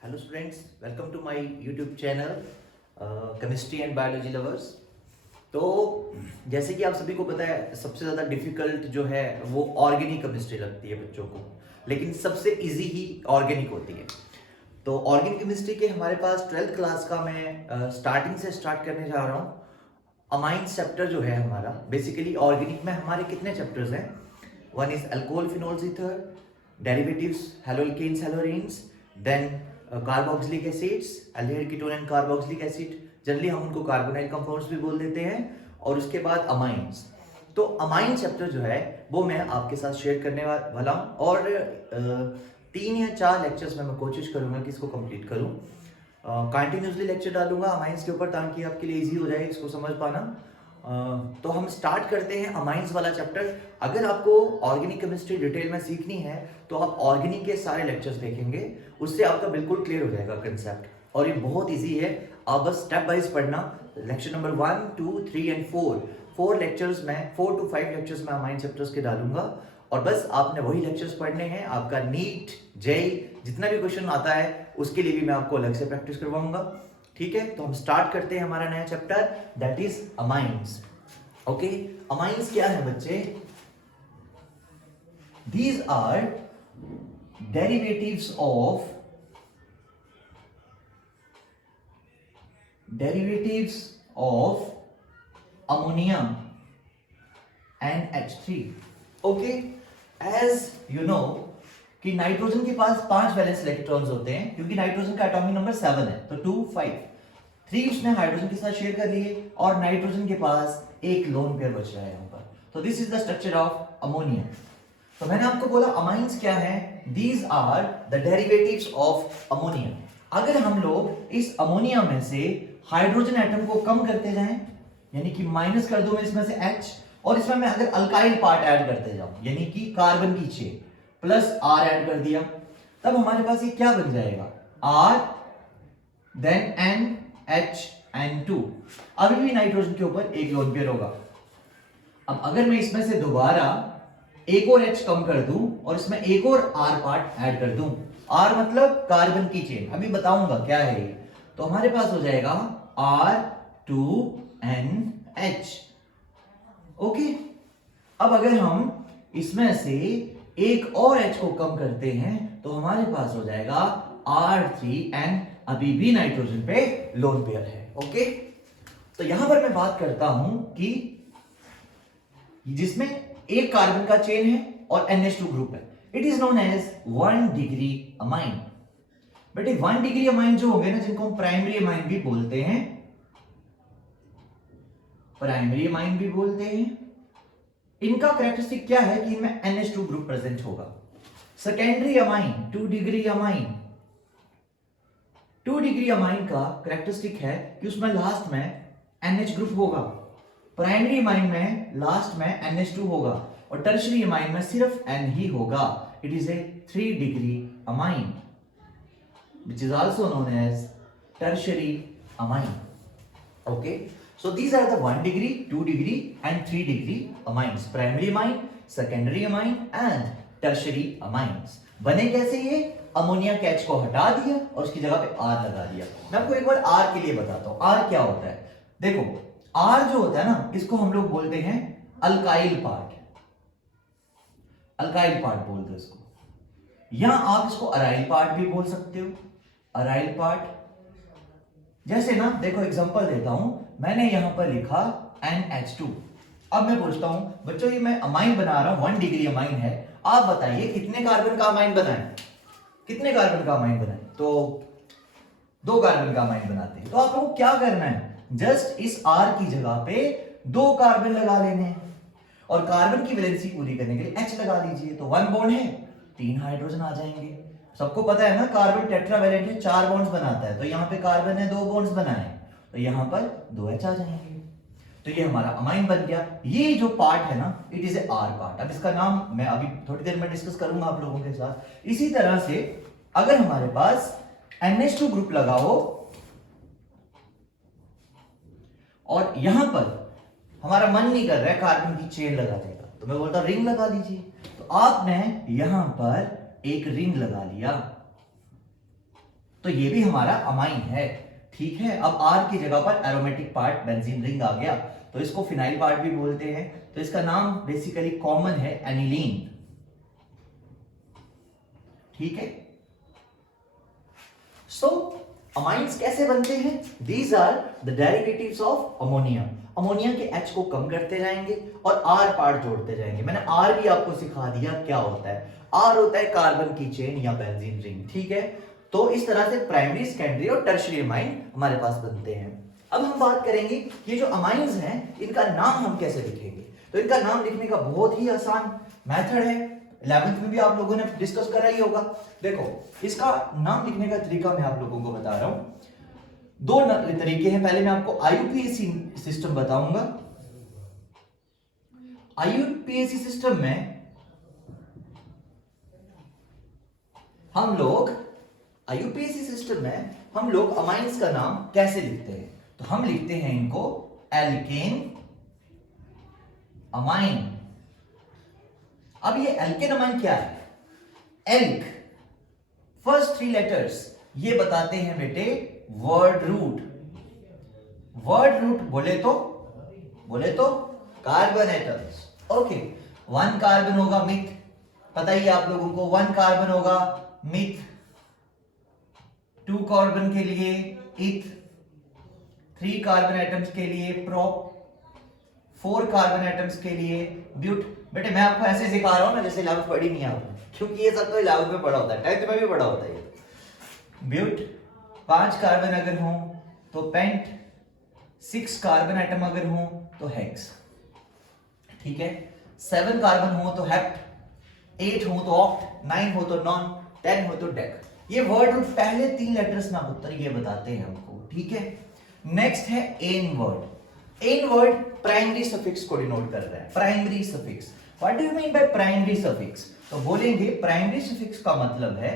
Hello students, welcome to my YouTube channel chemistry and biology lovers. तो जैसे कि आप सभी को पता है, सबसे ज़्यादा डिफिकल्ट जो है वो ऑर्गेनिक केमिस्ट्री लगती है बच्चों को, लेकिन सबसे इजी ही ऑर्गेनिक होती है। तो ऑर्गेनिक केमिस्ट्री के हमारे पास 12th क्लास का मैं स्टार्टिंग से स्टार्ट करने जा रहा हूँ। अमाइंस चैप्टर जो है हमारा, बेसिकली ऑर्गेनिक में हमारे कितने चैप्टर्स हैं? One is alcohol phenols ether, derivatives haloalkanes haloarenes, then carboxylic acids, aldehyde ketone and carboxylic acid, generally हम उनको कार्बोनाइल कंपाउंड्स भी बोल देते हैं, और उसके बाद अमाइंस। तो अमाइन चैप्टर जो है वो मैं आपके साथ शेयर करने वाला हूँ, और 3 या 4 लेक्चर्स में मैं कोशिश करूंगा कि इसको कंप्लीट करूँ। कंटिन्यूसली लेक्चर डालूंगा अमाइंस के ऊपर, ताकि आपके लिए इजी हो जाए इसको समझ पाना। तो हम स्टार्ट करते हैं अमाइंस वाला चैप्टर। अगर आपको ऑर्गेनिक केमिस्ट्री डिटेल में सीखनी है तो आप ऑर्गेनिक के सारे लेक्चर्स देखेंगे, उससे आपका बिल्कुल क्लियर हो जाएगा कंसेप्ट, और ये बहुत इजी है। आप बस स्टेप वाइज पढ़ना। लेक्चर नंबर 1, 2, 3 एंड 4 लेक्चर्स में 4 to 5 लेक्चर्स में अमाइन चैप्टर्स के डालूंगा, और बस आपने वही लेक्चर्स पढ़ने हैं। आपका नीट जेई जितना भी क्वेश्चन आता है उसके लिए भी मैं आपको अलग से प्रैक्टिस करवाऊंगा। ठीक है, तो हम स्टार्ट करते हैं हमारा नया chapter, that is amines. Okay, amines क्या है बच्चे? These are derivatives of ammonia and H3। Okay, as you know कि नाइट्रोजन के पास 5 वैलेंस इलेक्ट्रॉन्स होते हैं, क्योंकि नाइट्रोजन का एटॉमिक नंबर 7 है, तो 2, 5, 3 उसने हाइड्रोजन के साथ शेयर कर लिए, और नाइट्रोजन के पास एक लोन पेयर बच रहा है यहाँ पर। तो this is the structure of ammonia. तो मैंने आपको बोला अमाइंस क्या है? These are the derivatives of ammonia. अगर हम लोग इस अमोनिया में से हाइड्रोजन एटम को कम करते जाएं, यानी कि माइनस कर दूं मैं इसमें से H, और इसमें मैं अगर अल्काइल पार्ट ऐड करते जाऊं, यानी कि कार्बन की चेन प्लस R ऐड कर दिया, तब हमारे पास ये क्या बन जाएगा? R then NH N2। अभी भी नाइट्रोजन के ऊपर एक लोन पेयर होगा। अब अगर मैं इसमें से दोबारा एक और H कम कर दूं और इसमें एक और R पार्ट ऐड कर दूं, R मतलब कार्बन की चेन, अभी बताऊंगा क्या है ये, तो हमारे पास हो जाएगा R2NH। ओके, अब अगर हम इसमें से एक और H को कम करते हैं तो हमारे पास हो जाएगा R3N, अभी भी नाइट्रोजन पे लोन पेयर है। ओके, तो यहां पर मैं बात करता हूं कि जिसमें एक कार्बन का चेन है और NH2 ग्रुप है, it is known as 1 degree amine. बेटे 1 डिग्री अमाइन जो होंगे ना, जिनको हम प्राइमरी अमाइन भी बोलते हैं, इनका कैरेक्टरिस्टिक क्या है कि इनमें NH2 ग्रुप प्रेजेंट होगा। Secondary amine 2 degree amine, 2 degree amine का कैरेक्टरिस्टिक है कि उसमें लास्ट में NH ग्रुप होगा। प्राइमरी अमाइन में लास्ट में NH2 होगा, और टर्शियरी अमाइन में सिर्फ N ही होगा। It is a 3 degree amine which is also known as tertiary amine. Okay, so these are the 1 degree, 2 degree and 3 degree amines: primary amine, secondary amine and tertiary amines। बने कैसे ये? Ammonia के H को हटा दिया और उसकी जगह पे R लगा दिया। मैं आपको एक बार R के लिए बताता हूं, R क्या होता है। देखो, R जो होता है ना, इसको हम लोग बोलते हैं अल्काइल पार्ट, अल्काइल पार्ट बोल दो इसको, या आप इसको अराइल पार्ट भी बोल सकते हो, अराइल पार्ट। जैसे ना, देखो एग्जांपल देता हूं, मैंने यहां पर लिखा NH2। अब मैं पूछता हूं बच्चों, ये मैं अमाइन बना रहा हूं, 1 डिग्री अमाइन है, आप बताइए कितने कार्बन का अमाइन बनाएं? कितने कार्बन का अमाइन बनाएं? तो 2 कार्बन का अमाइन बनाते हैं। तो आप लोगों को क्या करना है? जस्ट इस R की जगह पे 2 कार्बन लगा लेने हैं, और कार्बन की वैलेंसी पूरी करने के लिए H लगा लीजिए। तो 1 बॉन्ड है, 3 हाइड्रोजन आ जाएंगे। सबको पता है ना, कार्बन टेट्रावैलेंट है, 4 बॉन्ड्स बनाता है, तो यहाँ पे कार्बन है, 2 बॉन्ड्स बनाए, तो यहाँ पर 2H आ जाएंगे। तो ये हमारा अमाइन बन गया। ये जो पार्ट है ना, it is a R part. अब इसका नाम मैं अभी थोड़ी देर में डिस्कस करूंगा आप लोगों के साथ। इसी तरह से अगर हमारे पास NH2 ग्रुप लगा हो और यहां पर हमारा मन नहीं कर रहा है कार्बन की चेन लगा देगा, तो मैं बोलता हूं रिंग लगा लीजिए। तो आपने यहां पर एक रिंग लगा लिया, तो ये भी हमारा अमाइन है। ठीक है, अब R की जगह पर एरोमेटिक पार्ट बेंजीन रिंग आ गया, तो इसको फिनाइल पार्ट भी बोलते हैं। तो इसका नाम बेसिकली कॉमन है एनिलीन। ठीक है, सो अमाइंस कैसे बनते हैं? These are the derivatives of ammonia. Ammonia के H को कम करते जाएंगे और R पार्ट जोड़ते जाएंगे। मैंने R भी आपको सिखा दिया क्या होता है। R होता है कार्बन की चेन या बेंजीन रिंग। ठीक है, तो इस तरह से प्राइमरी, सेकेंडरी और टर्शियरी अमाइन हमारे पास बनते हैं। अब हम बात करेंगे ये जो अमाइंस हैं इनका नाम हम कैसे लिखेंगे। तो इनका नाम लिखने का बहुत ही आसान मेथड है, 11th में भी आप लोगों ने डिस्कस करा ही होगा। देखो, इसका नाम लिखने का तरीका मैं आप लोगों को बता रहा हूं। दो तरीके हैं। पहले मैं आपको आईयूपीएसी सिस्टम बताऊंगा। आईयूपीएसी सिस्टम में हम लोग अमाइंस का नाम कैसे लिखते हैं? तो हम लिखते हैं इनको एल्केन अमाइन। अब ये एल्केन अमाइन क्या है? एल्क, फर्स्ट 3 लेटर्स ये बताते हैं बेटे वर्ड रूट। वर्ड रूट बोले तो कार्बन एटम्स। ओके, 1 कार्बन होगा मिथ, पता ही आप लोगों को 1 कार्बन होगा मिथ, 2 कार्बन के लिए इथ, 3 कार्बन एटम्स के लिए प्रोप, 4 कार्बन एटम्स के लिए ब्यूट। बेटे मैं आपको ऐसे सिखा रहा हूं ना जैसे 11th पढ़ी नहीं आपने, क्योंकि ये सब तो 11th में पढ़ा होता है, 10th में भी पढ़ा होता है। ब्यूट, 5 कार्बन अगर हो तो पेंट, 6 कार्बन एटम अगर हो तो हेक्स। ठीक है, 7 कार्बन हो तो हेप्ट, 8 हो तो ऑक्ट, 9 हो तो नॉन, 10 हो तो डेक। ये वर्ड रूट पहले 3 लेटर्स में उत्तर ये बताते हैं हमको। ठीक है, नेक्स्ट है N word. N word primary suffix को डिनोट कर रहा है। Primary suffix, what do you mean by primary suffix? तो बोलेंगे प्राइमरी सफिक्स का मतलब है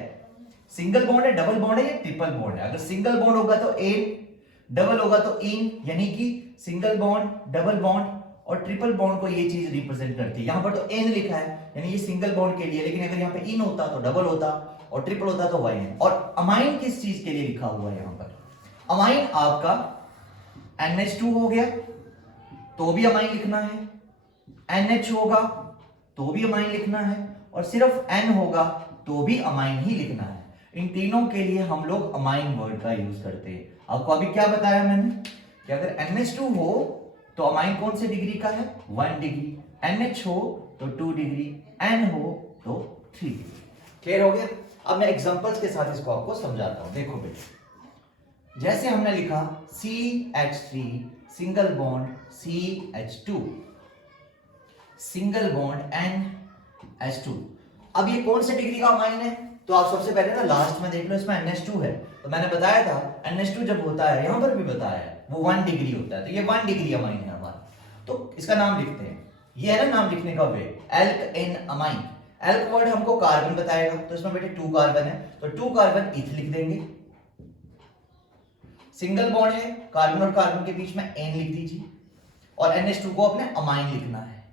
सिंगल बॉन्ड है, डबल बॉन्ड है या ट्रिपल बॉन्ड है। अगर सिंगल बॉन्ड होगा तो एन, डबल होगा तो इन, यानी कि सिंगल बॉन्ड, डबल बॉन्ड और ट्रिपल बॉन्ड को ये चीज रिप्रेजेंट करती है। यहां पर तो एन लिखा है यानी ये सिंगल बॉन्ड के लिए, लेकिन अगर यहाँ पे इन होता तो डबल होता और ट्रिपल होता तो वाई है। और अमाइन किस चीज के लिए लिखा हुआ है यहां पर? अमाइन आपका NH2 हो गया तो भी अमाइन लिखना है, NH होगा तो भी अमाइन लिखना है, और सिर्फ N होगा तो भी अमाइन ही लिखना है। इन तीनों के लिए हम लोग अमाइन वर्ड का यूज करते हैं। आपको अभी क्या बताया मैंने कि अगर NH2 हो तो अमाइन कौन से डिग्री का है? 1 डिग्री, NH हो तो 2 डिग्री, N हो तो 3 डिग्री। क्लियर हो गया? अब मैं एग्जांपल्स के साथ इसको आपको समझाता हूं। देखो बेटे, जैसे हमने लिखा CH3 single bond CH2 single bond NH2। अब ये कौन से डिग्री का अमाइन है? तो आप सबसे पहले ना लास्ट में देख लो, इसमें NH2 है तो मैंने बताया था NH2 जब होता है, यहां पर भी बताया है, वो 1 डिग्री होता है। तो ये 1 डिग्री अमाइन है हमारा। तो इसका नाम लिखते हैं, ये है ना नाम लिखने का way, alk ane amine. Alk word हमको कार्बन बताएगा, तो इसमें बेटे 2 कार्बन है तो 2 कार्बन इथ लिख देंगे। सिंगल बॉन्ड है, कार्बन और कार्बन के बीच में एन लिख दीजिए, और NH2 को अपने अमाइन लिखना है,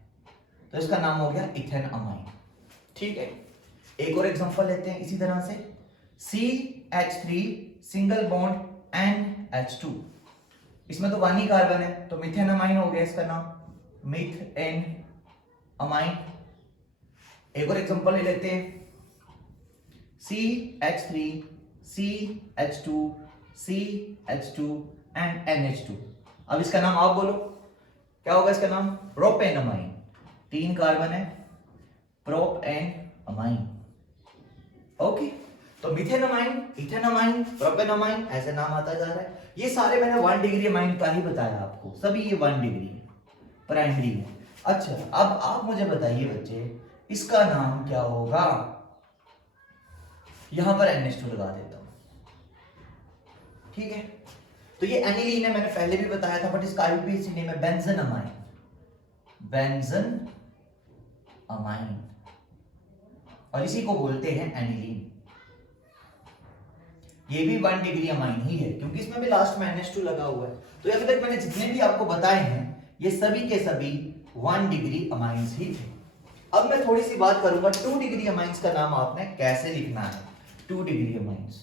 तो इसका नाम हो गया इथेन अमाइन। ठीक है, एक और एग्जांपल लेते हैं इसी तरह से, CH3 सिंगल बॉन्ड NH2, इसमें तो 1 ही कार्बन है तो मिथेन अमाइन हो गया इसका नाम, मिथेन अमाइन। एक और एग्जांपल ले लेते हैं, CH3 CH2 CH2 and NH2। अब इसका नाम आप बोलो, क्या होगा इसका नाम? Propane amine. 3 कार्बन है, प्रोपेन अमाइन। ओके, तो methane amine, ethane amine, propane amine, ऐसे नाम आता जा रहा है। ये सारे मैंने 1 डिग्री अमाइन का ही बताया आपको, सभी ये 1 डिग्री है, प्राइमरी में। अच्छा, अब आप मुझे बताइए बच्चे, इसका नाम क्या होगा? यहां पर NH2 लगा देता हूं। ठीक है, तो ये एनिलीन है, मैंने पहले भी बताया था, बट इसका आईयूपीएसी नेम है बेंजन अमाइन। बेंजन अमाइन, और इसी को बोलते हैं एनिलीन। ये भी 1 डिग्री अमाइन ही है, क्योंकि इसमें भी लास्ट में NH2 लगा हुआ है। तो अभी तक मैंने जितने भी आपको बताए हैं ये सभी के सभी 1 डिग्री अमाइंस ही थे। अब मैं थोड़ी सी बात करूंगा 2 डिग्री अमाइंस का नाम आपने कैसे लिखना है। 2 डिग्री अमाइंस,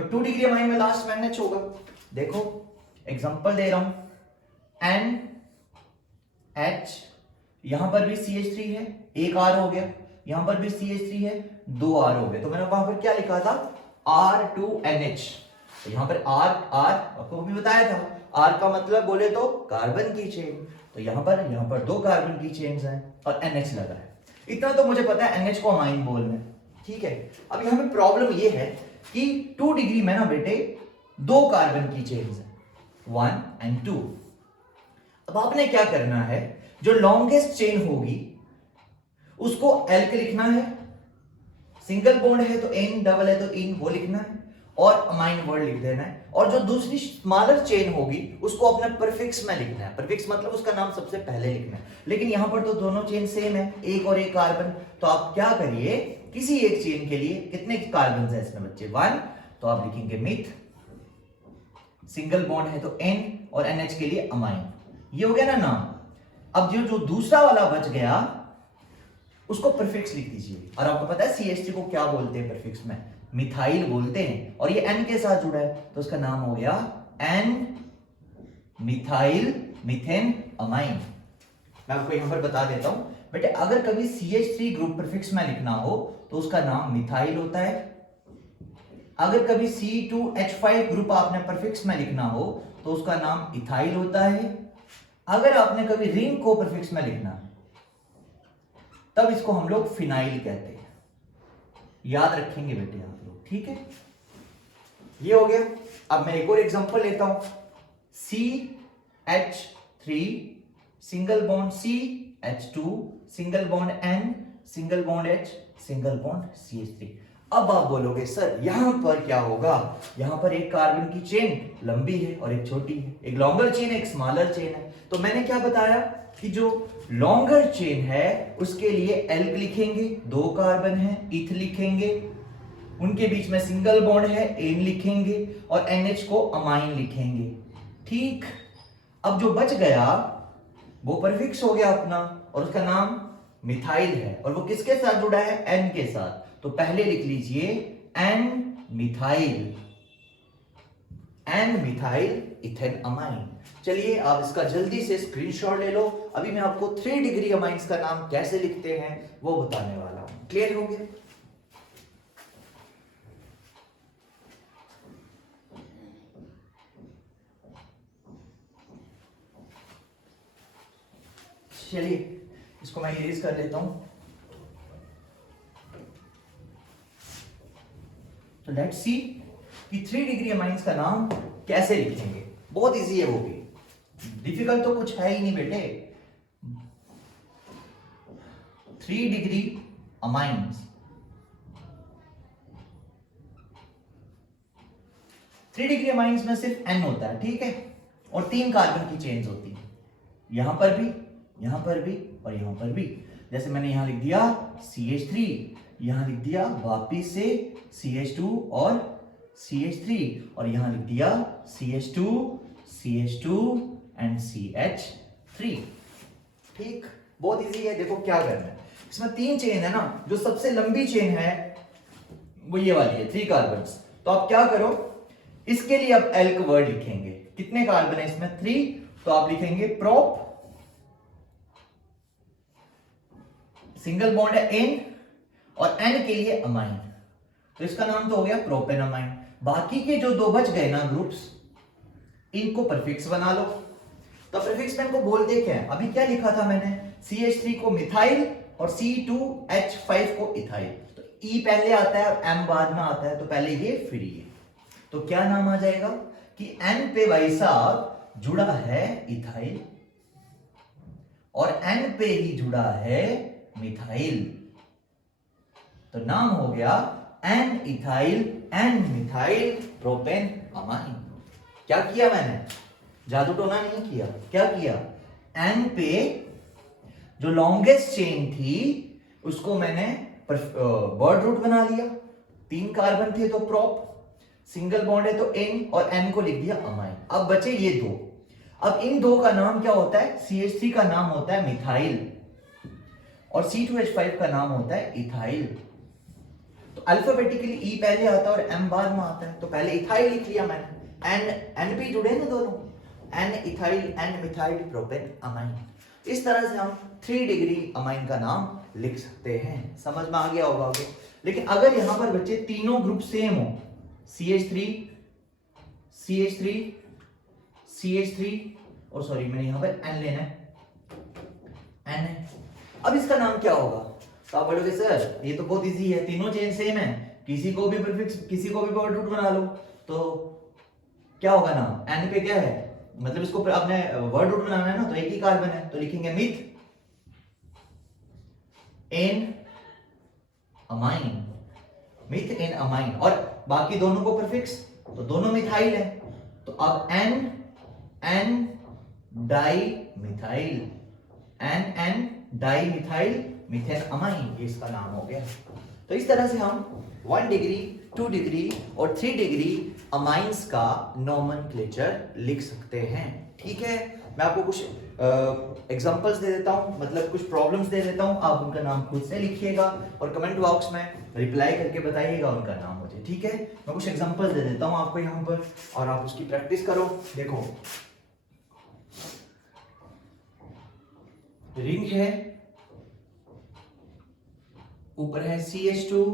तो 2 डिग्री अमाइन में लास्ट में NH होगा। देखो एग्जांपल दे रहा हूं, NH, यहां पर भी CH3 है, एक R हो गया, यहां पर भी CH3 है, 2 R हो गए। तो मैंने वहां पर क्या लिखा था, R2NH। तो यहां पर R आपको भी बताया था, R का मतलब बोले तो कार्बन की चेन, तो यहां पर 2 कार्बन की चेन्स हैं और NH लगा है। इतना तो मुझे पता है NH को अमाइन बोलना है, ठीक है। अब यहां पे प्रॉब्लम ये है कि 2 डिग्री में ना बेटे 2 कार्बन की चेन्स हैं, 1 and 2। अब आपने क्या करना है, जो लॉन्गेस्ट चेन होगी उसको एल्क लिखना है, सिंगल बॉन्ड है तो N, डबल है तो इन, वो लिखना है और अमाइन वर्ड लिख देना है। और जो दूसरी स्मॉलर चेन होगी उसको अपना प्रीफिक्स में लिखना है। प्रीफिक्स मतलब उसका नाम सबसे पहले लिखना है। लेकिन यहां पर तो दोनों चेन सेम है, एक और एक कार्बन, तो आप क्या करिए, किसी एक चेन के लिए कितने कार्बन है इसमें बच्चे, 1, तो आप लिखेंगे मिथ, सिंगल बॉन्ड है तो N और NH के लिए अमाइन। ये हो गया ना नाम। अब जो दूसरा वाला बच गया उसको प्रीफिक्स लिख दीजिए। और आपको पता है CH3 को क्या बोलते हैं प्रीफिक्स में, मिथाइल बोलते हैं, और ये N के साथ जुड़ा है तो उसका नाम हो गया N मिथाइल मीथेन अमाइन। मैं आपको यहां पर बता देता हूं बेटे, अगर कभी CH3 ग्रुप प्रीफिक्स में लिखना हो तो उसका नाम मिथाइल होता है। अगर कभी C2H5 ग्रुप आपने प्रीफिक्स में लिखना हो तो उसका नाम इथाइल होता है। अगर आपने कभी रिंग को प्रीफिक्स में लिखना तब इसको हम लोग फिनाइल कहते हैं। याद रखेंगे बेटे आप लोग, ठीक है। ये हो गया। अब मैं एक और एग्जांपल लेता हूं, CH3 single bond CH2 single bond N single bond H single bond CH3। अब आप बोलोगे सर यहां पर क्या होगा, यहां पर एक कार्बन की चेन लंबी है और एक छोटी है, एक लॉन्गर चेन है एक स्मॉलर चेन है। तो मैंने क्या बताया कि जो लॉन्गर चेन है उसके लिए एल्क लिखेंगे, 2 कार्बन है, इथ लिखेंगे, उनके बीच में सिंगल बॉन्ड है, एन लिखेंगे और NH को अमाइन लिखेंगे, ठीक। अब जो बच गया वो प्रीफिक्स हो गया अपना और उसका नाम मिथाइल है, और वो किसके साथ जुड़ा है, N के साथ। तो पहले लिख लीजिए N मिथाइल इथेन अमाइन। चलिए आप इसका जल्दी से स्क्रीनशॉट ले लो। अभी मैं आपको 3 डिग्री अमाइंस का नाम कैसे लिखते हैं वो बताने वाला हूं। क्लियर हो गया? चलिए इसको मैं इरेज कर लेता हूं। तो लेट्स सी कि 3 डिग्री अमाइंस का नाम कैसे लिखेंगे। बहुत इजी है, वो भी डिफिकल्ट तो कुछ है ही नहीं बेटे। 3 डिग्री अमाइंस, 3 डिग्री अमाइंस में सिर्फ N होता है, ठीक है, और 3 कार्बन की चेन्स होती है, यहां पर भी, यहां पर भी और यहां पर भी। जैसे मैंने यहां लिख दिया CH3, यहां लिख दिया वापिस से CH2 और CH3, और यहां लिख दिया CH2 एंड CH3, ठीक। बहुत इजी है। देखो क्या करना है, इसमें 3 चेन है ना, जो सबसे लंबी चेन है वो ये वाली है, 3 कार्बन। तो आप क्या करो, इसके लिए आप एल्क वर्ड लिखेंगे। कितने कार्बन है इसमें, 3, तो आप लिखेंगे प्रोप, सिंगल बॉन्ड है N और N के लिए अमाइन, तो इसका नाम तो हो गया प्रोपेन अमाइन। बाकी के जो 2 बच गए ना ग्रुप्स, इनको प्रीफिक्स बना लो। तो प्रीफिक्स में इनको बोलते क्या है, अभी क्या लिखा था मैंने, CH3 को मिथाइल और C2H5 को इथाइल। तो E पहले आता है और M बाद में आता है, तो पहले ये फिर ये, तो क्या नाम आ जाएगा कि N पे भाई साहब जुड़ा है इथाइल और N पे ही जुड़ा है मिथाइल, तो नाम हो गया N ethyl N methyl propane amine. क्या किया मैंने, जादू टोना नहीं किया, क्या किया, N पे जो लॉन्गेस्ट चेन थी उसको मैंने वर्ड रूट बना लिया, 3 कार्बन थे तो प्रोप, सिंगल बॉन्ड है तो N और N को लिख दिया अमाइन। अब बचे ये 2। अब इन 2 का नाम क्या होता है, CH3 का नाम होता है मिथाइल और C2H5 का नाम होता है इथाइल। तो अल्फाबेटिकली ई पहले आता है और एम बाद में आता है, तो पहले इथाइल लिख लिया मैंने, एन पे जुड़े ना दोनों, N ethyl N methyl propane amine. इस तरह से हम 3 डिग्री अमाइन का नाम लिख सकते हैं। समझ में आ गया होगा आपको। लेकिन अगर यहां पर बच्चे तीनों ग्रुप सेम हो, CH3 CH3 CH3 और सॉरी मैंने यहां पर N लेना है, N है, अब इसका नाम क्या होगा? तो आप बोलोगे सर ये तो बहुत इजी है, तीनों चेन सेम है, किसी को भी प्रीफिक्स किसी को भी वर्ड रूट बना लो, तो क्या होगा नाम? N पे क्या है, मतलब इसको आपने वर्ड रूट बनाना है ना, तो एक ही कार्बन है, तो लिखेंगे methanamine, methanamine, और बाकी दोनों को प्रीफिक्स, तो दोनों मिथाइल है, तो अब N dimethyl, N dimethyl methane amine, ये इसका नाम हो गया। तो इस तरह से हम 1 डिग्री 2 डिग्री और 3 डिग्री अमाइंस का नोमेनक्लेचर लिख सकते हैं। ठीक है, मैं आपको कुछ एग्जांपल्स दे देता हूं, मतलब कुछ प्रॉब्लम्स दे देता हूं, आप उनका नाम खुद से लिखिएगा और कमेंट बॉक्स में रिप्लाई करके बताइएगा उनका नाम मुझे। ठीक है, मैं कुछ एग्जांपल्स दे देता हूं आपको यहां पर और आप उसकी प्रैक्टिस करो। देखो रिंग है, ऊपर है CH2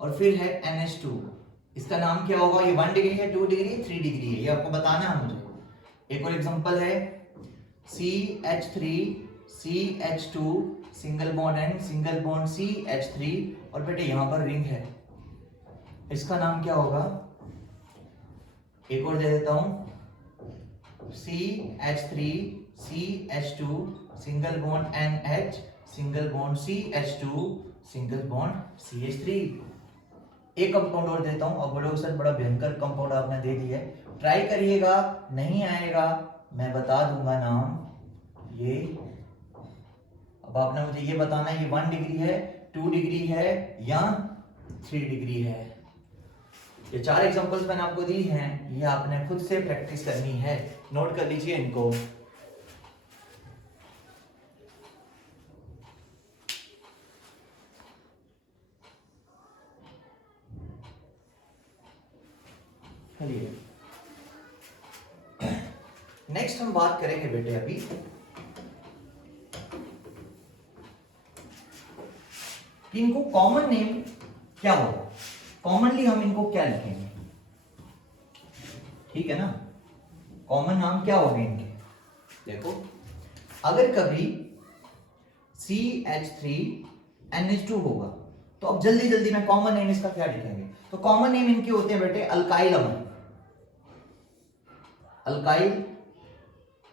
और फिर है NH2, इसका नाम क्या होगा? ये 1 डिग्री है, 2 डिग्री है, 3 डिग्री है, ये आपको बताना है मुझे। एक और एग्जांपल है CH3 CH2 single bond N single bond CH3 और बेटे यहां पर रिंग है, इसका नाम क्या होगा? एक और दे देता हूं CH3 CH2 single bond NH single bond CH2 single bond CH3। एक कंपाउंड और देता हूं, अब बोलोगे सर बड़ा भयंकर कंपाउंड आपने दे दिया है, ट्राई करिएगा, नहीं आएगा मैं बता दूंगा नाम ये। अब आपने मुझे ये बताना है ये 1 डिग्री है, 2 डिग्री है या 3 डिग्री है। ये 4 एग्जांपल्स मैंने आपको दी हैं, ये आपने खुद से प्रैक्टिस करनी है, नोट कर लीजिए इनको। नेक्स्ट हम बात करेंगे बेटे अभी कि इनको कॉमन नेम क्या होगा, कॉमनली हम इनको क्या लिखेंगे? ठीक है ना, कॉमन नाम क्या होंगे इनके? देखो अगर कभी CH3NH2 होगा तो अब जल्दी जल्दी में कॉमन नेम इसका क्या लिखेंगे? तो कॉमन नेम इनके होते हैं बेटे अल्काइल अमाइन, अल्काइल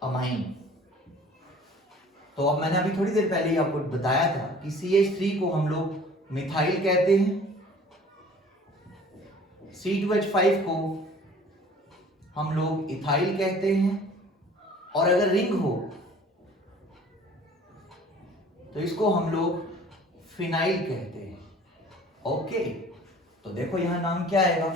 अमाइन। तो अब मैंने अभी थोड़ी देर पहले ही आपको बताया था कि CH3 को हम लोग मिथाइल कहते हैं, C2H5 को हम लोग इथाइल कहते हैं, और अगर रिंग हो तो इसको हम लोग फिनाइल कहते हैं। ओके, तो देखो यहां नाम क्या आएगा,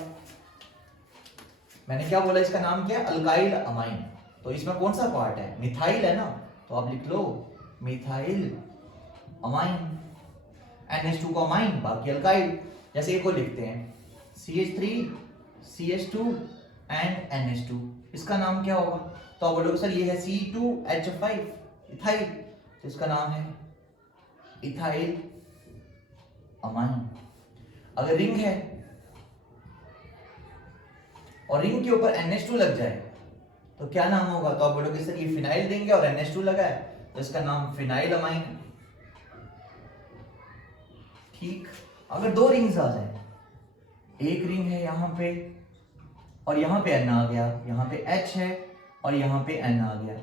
मैंने क्या बोला, इसका नाम क्या है? Alkyl amine. तो इसमें कौन सा पार्ट है? मिथाइल है ना, तो आप लिख लो मिथाइल अमाइन, NH2 को अमाइन बाकी अल्काइल। जैसे एक को लिखते हैं CH3 CH2 एंड NH2, इसका नाम क्या होगा? तो आप बोलोगे सर ये है C2H5 इथाइल, तो इसका नाम है इथाइल अमाइन। अगर रिंग है और रिंग के ऊपर NH2 लग जाए तो क्या नाम होगा? तो आप बोलोगे सर ये फिनाइल रिंग है और NH2 लगा है, तो इसका नाम फिनाइल अमाइन। ठीक, अगर 2 रिंग्स आ जाए, एक रिंग है यहां पे और यहां पे N आ गया, यहां पे H है और यहां पे N आ गया,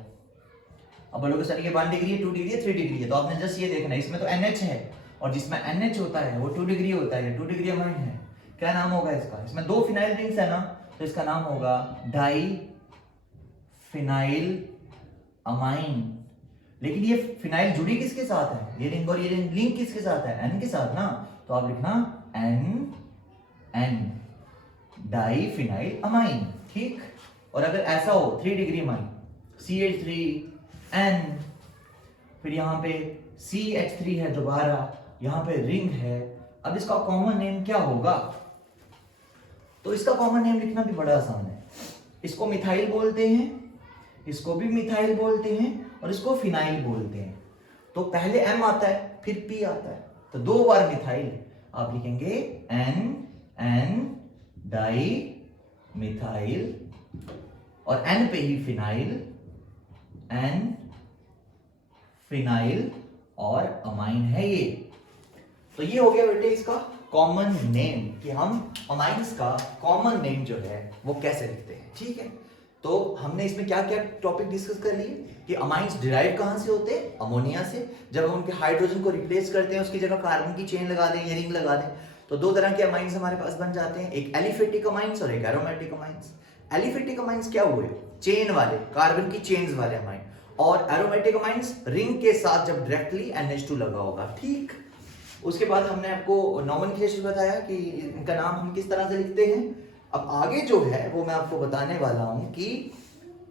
अब बोलोगे सर ये 1 डिग्री है, 2 डिग्री है, 3 डिग्री है, तो आपने जस्ट ये देखना है, इसमें तो NH है और जिसमें NH होता है वो 2 डिग्री होता है, 2 डिग्री अमाइन है, क्या नाम होगा इसका? इसमें 2 फिनाइल रिंग्स है ना, तो इसका नाम होगा डाई फिनाइल अमाइन। लेकिन ये फिनाइल जुड़ी किसके साथ है? ये रिंग और ये रिंग लिंक किसके साथ है? N के साथ ना, तो आप लिखना N डाई फिनाइल अमाइन। ठीक, और अगर ऐसा हो 3 डिग्री अमाइन CH3N, फिर यहां पे CH3 है दोबारा, यहां पे रिंग है अब इसका कॉमन नेम क्या होगा? तो इसका कॉमन नेम लिखना भी बड़ा आसान है। इसको मिथाइल बोलते हैं, इसको भी मिथाइल बोलते हैं, और इसको फिनाइल बोलते हैं। तो पहले M आता है, फिर P आता है, तो 2 बार मिथाइल। आप लिखेंगे N डाई मिथाइल, और N पे ही फिनाइल, N फिनाइल, और अमाइन है ये। तो ये हो गया बेटे इसका कॉमन नेम, कि हम अमाइंस का कॉमन नेम जो है वो कैसे लिखते हैं। ठीक है, तो हमने इसमें क्या क्या टॉपिक डिस्कस कर लिए कि अमाइंस डिराइव कहां से होते हैं? अमोनिया से। जब हम उनके हाइड्रोजन को रिप्लेस करते हैं, उसकी जगह कार्बन की चेन लगा दें या रिंग लगा दें, तो 2 तरह के अमाइंस हमारे पास बन जाते हैं, एक एलिफेटिक अमाइंस और एक एरोमेटिक अमाइंस। एलिफेटिक अमाइंस क्या हुए? चेन वाले, कार्बन की चेन्स वाले अमाइन। और एरोमेटिक अमाइंस रिंग के साथ जब डायरेक्टली NH2 लगा होगा। ठीक, उसके बाद हमने आपको नॉमेनक्लेचर बताया कि इनका नाम हम किस तरह से लिखते हैं। अब आगे जो है वो मैं आपको बताने वाला हूं कि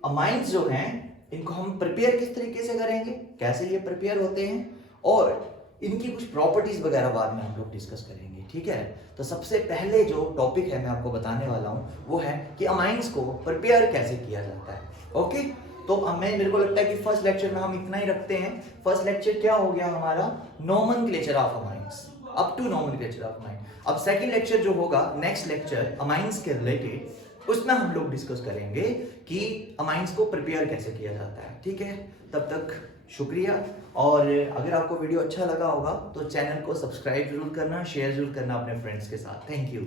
अमाइंस जो हैं इनको हम प्रिपेयर किस तरीके से करेंगे, कैसे ये प्रिपेयर होते हैं, और इनकी कुछ प्रॉपर्टीज वगैरह बाद में हम लोग डिस्कस करेंगे। ठीक है, तो सबसे पहले जो टॉपिक है मैं आपको बताने वाला हूं वो है कि अमाइंस को प्रिपेयर कैसे किया जाता है। ओके, तो मेरे को लगता है कि फर्स्ट लेक्चर में हम इतना ही रखते हैं। फर्स्ट लेक्चर क्या हो गया हमारा? Nomenclature of amines, up to nomenclature of amine. अब सेकंड लेक्चर जो होगा, नेक्स्ट लेक्चर अमाइंस के रिलेटेड, उसमें हम लोग डिस्कस करेंगे कि अमाइंस को प्रिपेयर कैसे किया जाता है। ठीक है, तब तक शुक्रिया। और अगर आपको वीडियो अच्छा लगा होगा तो चैनल को सब्सक्राइब जरूर करना, शेयर जरूर करना अपने फ्रेंड्स के साथ। Thank you.